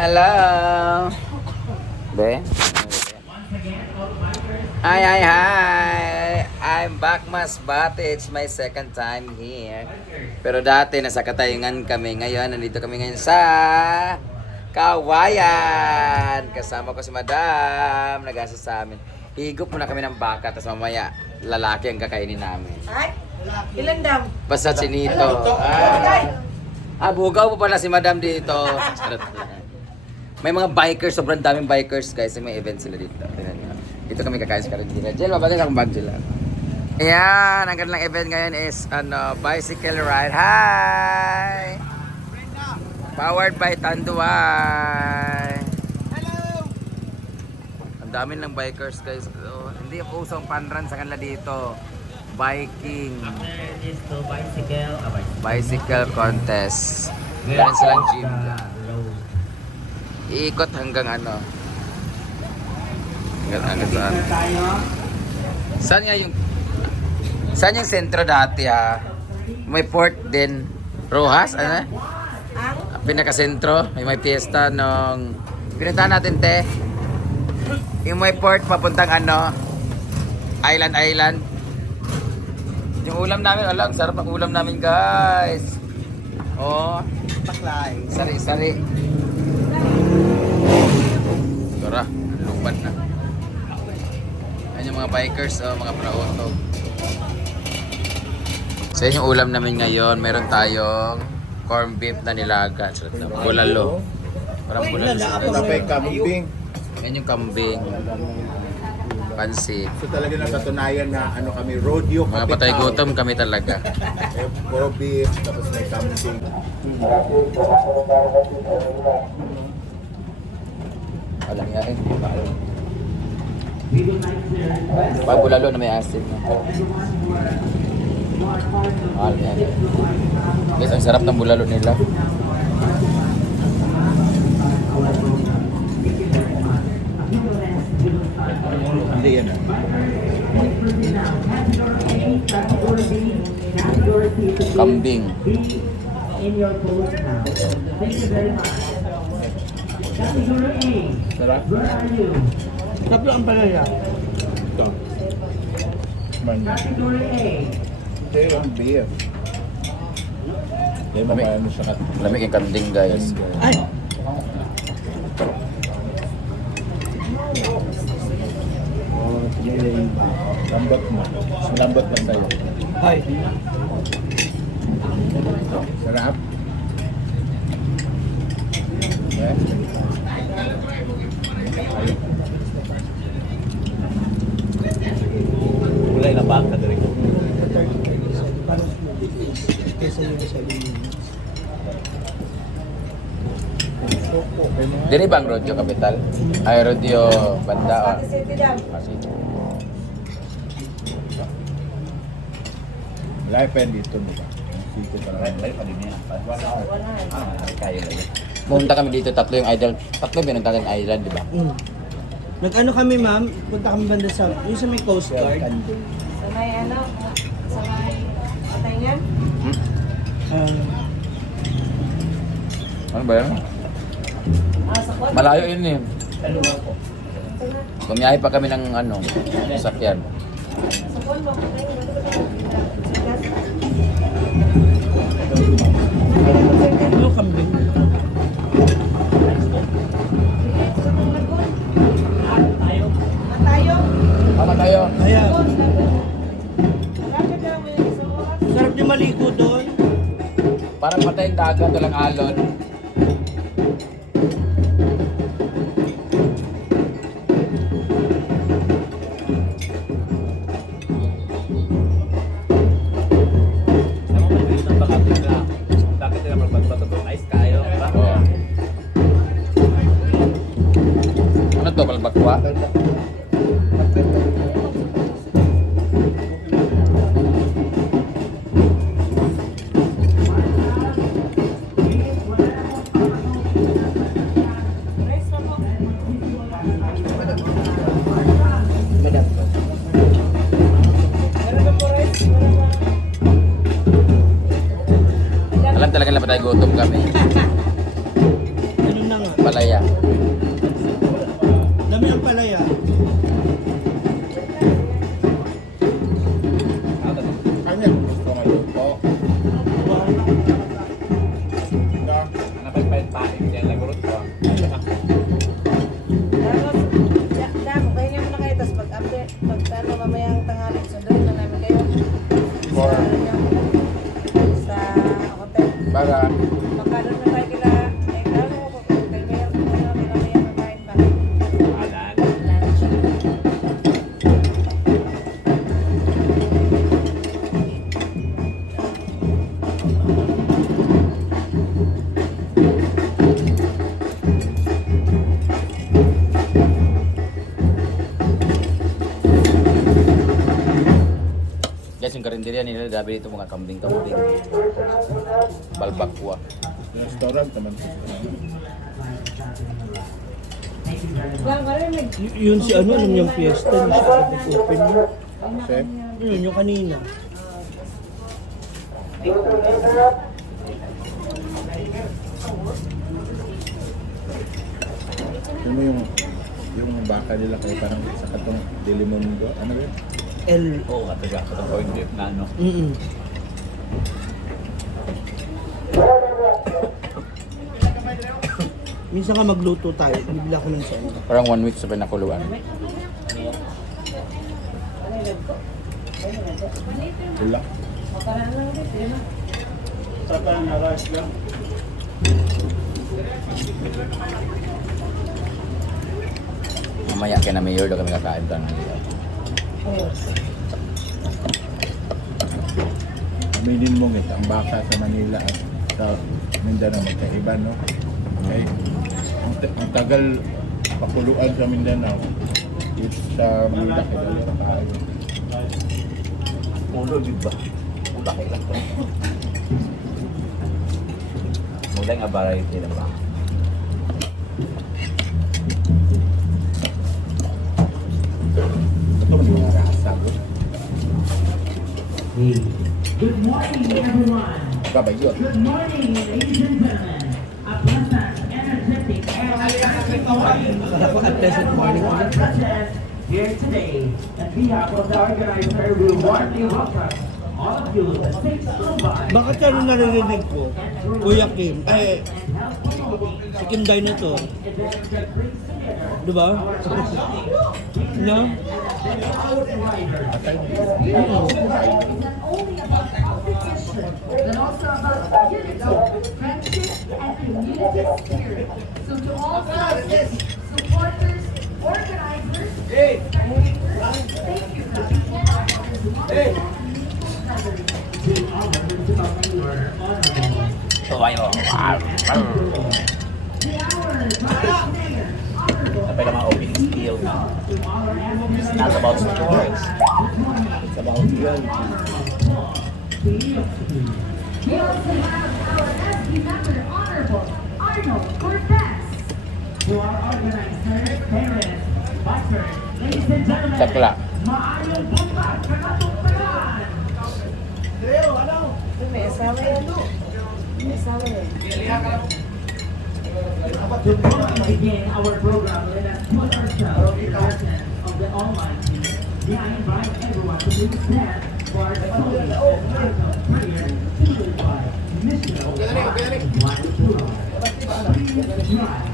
Hello. Be? Hi. I'm back Masbate. It's my second time here. Pero dati nasa Katayngan kami. Ngayon, nandito kami ngayon sa Kawayan. Kasama ko si Madam. Nag-asa sa amin. Higop muna kami ng baka. Tapos mamaya, lalaki ang kakainin namin. Ay, ilan daw? Basta chinito. Bugaw po pala si Madam dito. Charot lang. May mga bikers, sobrang daming bikers guys. May event sila dito. Dito kami kakain sa Karindina. Jel, mabagay akong bag sila. Ayan, ang kanilang event ngayon is bicycle ride. Hi! Powered by Tanduay. Hello! Ang dami ng bikers guys. Hindi usong panran sa kanila dito. Biking. Bicycle contest. Meron silang gym dyan. Iikot hanggang ano. Hanggang saan. Saan yung sentro dati ha? May port din. Rojas, ano? Pinakasentro. May piyesta nung pinuntahan natin te. Yung may port papuntang ano? Island. Yung ulam namin, ang sarap ang ulam namin guys. Oh. Baklay. Sari. Tara, lupan na. Ayan yung mga bikers, mga pra-auto. So yun yung ulam namin ngayon. Meron tayong corn beef na nilaga. Bulalo. Parang bulalo. Tapay kambing. Yan yung kambing. Pansit. So talaga napatunayan na ano kami, rodeo Mga patay gutom kami talaga. Puro beef, tapos may kambing. Alam niya rin. Pag bulalo na may asin. Mahal yan. Guys, ang sarap ng bulalo nila. Hindi yan. Kambing. Sarap. Tatlo ang palaya. Ito. Ito yung beef. Yan mamaya mo siya Lamig yung kambing guys. Ay! Lambot mo. Lambot lang tayo. Ay! Sarap. Okay. Wala ilang bangka na rin. Kesa yung sabi niyo. Dili ba ang Rodeo Capital? Ay, Rodeo Banda. Life and dito mo ba? Dito pa lang. Life pa din yan. Kaya lang. Pumunta kami dito, tatlo yung island, yung island, di ba? Nag-ano kami ma'am, punta kami banda sa, yung sa may Coast Guard. Sa may ano? Sa may Katayngan? Ano ba yan? Sa Kwan? Malayo yun eh. Bumiyahe pa kami ng sakyan. Sa Kwan ba? Ano kambing? Matayo? Tama tayo. Kaya, Malapit lang mo yung isang oras. sarap niyo maligo doon. Parang matayong dagat, walang alon. Oh. Ano to, balbakwa? Alam talaga na patay gutom kami. Ano na nga? Palaya. Dami ang palaya. Kanya gusto nga luto. Napagpalit-palit yan, lagurot ko. Tapos, damo, kayo nga muna kayo. Tapos pag-update, pag mamayang tanghali, sunduin na namin kayo. For? Sa hotel. Para Makadon na tayo kila, eh, kano ko, kay Mayor, kailangan kakain pa. Alan. Lunch. guys, yung karinderya nila, dabi dito mga kambing-kambing. Balbakwa. Restaurant naman. Lang, kaya nag- Yun si ano, nung yung fiesta, hindi siya nag-open yun. Chef, Yun, yung kanina. yun mo yung baka nila kayo parang sa katong Dilimundo. Ano ba yun? L. Oo, kataga. Katong point dip na ano. Mm-mm. Minsan ka magluto tayo, bibila ko ng sendo. Parang 1 week sa pinakuluan. Wala. Makaraan lang dito, yun ah. Mamaya kaya na mayor daw kami kakain doon. Aminin mo ngit, ang baka sa Manila at sa Mindanao magkaiba, no? Okay. Ang tagal pakuluan sa Mindanao, is sa Manila kaya tayo. Ulo, di ba? Ulo lang to. Mula nga variety na ba? Ito man mga rasa. Good morning, everyone. Babay yun. Good morning, ladies and gentlemen. A pleasant, energetic, and Sarap at pleasant morning ulit. present here today. On behalf of the organizer, we warmly welcome all of you to 605 Bakit ano naririnig ko? Kuya Kim, ay, si Kim Dinosaur. Diba? No? But also about unity, friendship, and community spirit. So to all sponsors, supporters, organizers, spectators, thank you for being part of this wonderful gathering. to all members of your honorable. Tuwayo. The hour, Vice Mayor, honorable. Napay mga opening skill na. It's not about sports. It's about unity. We also have our SB member, Honorable Arnold Cortez. To our organizers, parents, bikers, ladies and gentlemen, Sakla. maayong buntag sa atong tanan. May asawa yan. May asawa yan. Before we begin our program, let us put ourselves in the presence of the Almighty. I invite everyone to please stand for the holy and miracle prayer healed by missional one pure. Please rise.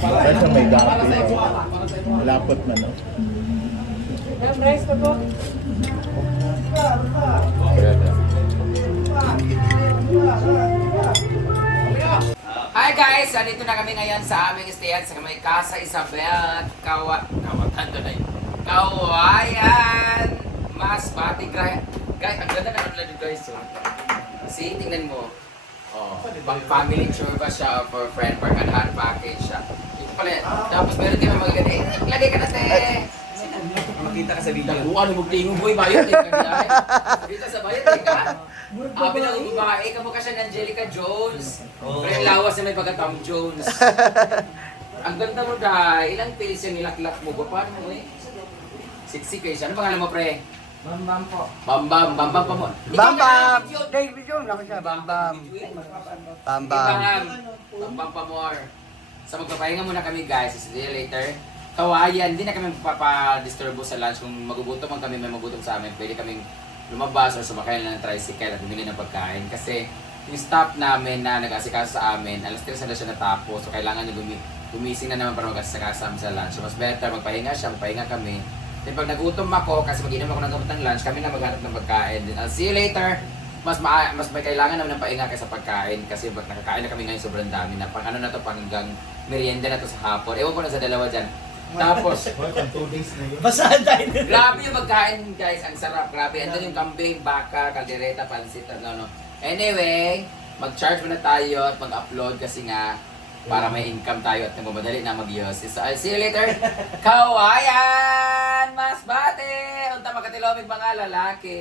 Kaya sa may gapi, malapot man, no? Ma'am, rice pa po. Hi guys! Andito na kami ngayon sa aming stayan sa may Casa Isabel Kawayan Masbate. Guys, ang ganda na nila dito guys. Oh. See, tingnan mo. Oh, pang family tour ba siya for friend package siya. Ito pala, tapos meron din mga magaganda. Lagay ka na te! Kita ka sa video. Daguan mo tingog boy bayot eh kanya. Dito sa bayot eh ka. Abi na ang babae ka mo kasi Angelica Jones. Oh. Pero yung lawas na may pagka Tom Jones. Ang ganda mo dahil. Ilang pilis yung nilaklak mo ba? Paano mo eh? Sexy kayo siya. Ano pangalan mo pre? Bambam po. Bambam pa mo. Bambam! Dahil video na ako siya, Bambam. Bambam. Bambam pa more. So magpapahinga muna kami guys. See you later. Kawayan, hindi na kami papadisturbo sa lunch. Kung magugutom man kami, may magutom sa amin, pwede kaming lumabas or sumakay na ng tricycle at bumili ng pagkain. Kasi yung staff namin na nag-asikaso sa amin, alas 3 na siya natapos. So kailangan niya gumising na naman para mag-asikaso sa amin sa lunch. So mas better, magpahinga siya, magpahinga kami. Then pag nagutom ako, kasi mag-inom ako ng gamot ng lunch, kami na maghanap ng pagkain. Then I'll see you later. Mas may kailangan naman ng pahinga kaysa pagkain kasi pag nakakain na kami ngayon sobrang dami na. Pang ano na to, panggang merienda na to sa hapon. Ewan ko na sa dalawa dyan. Tapos, Basahan tayo. grabe yung pagkain guys, ang sarap, grabe. Andun yung kambing, baka, kaldereta, pansit, ano. Anyway, mag-charge muna tayo at mag-upload kasi nga para may income tayo at nagmamadali na mag-use. So I'll see you later. Kawayan! Masbate! Unta makatilomig mga lalaki.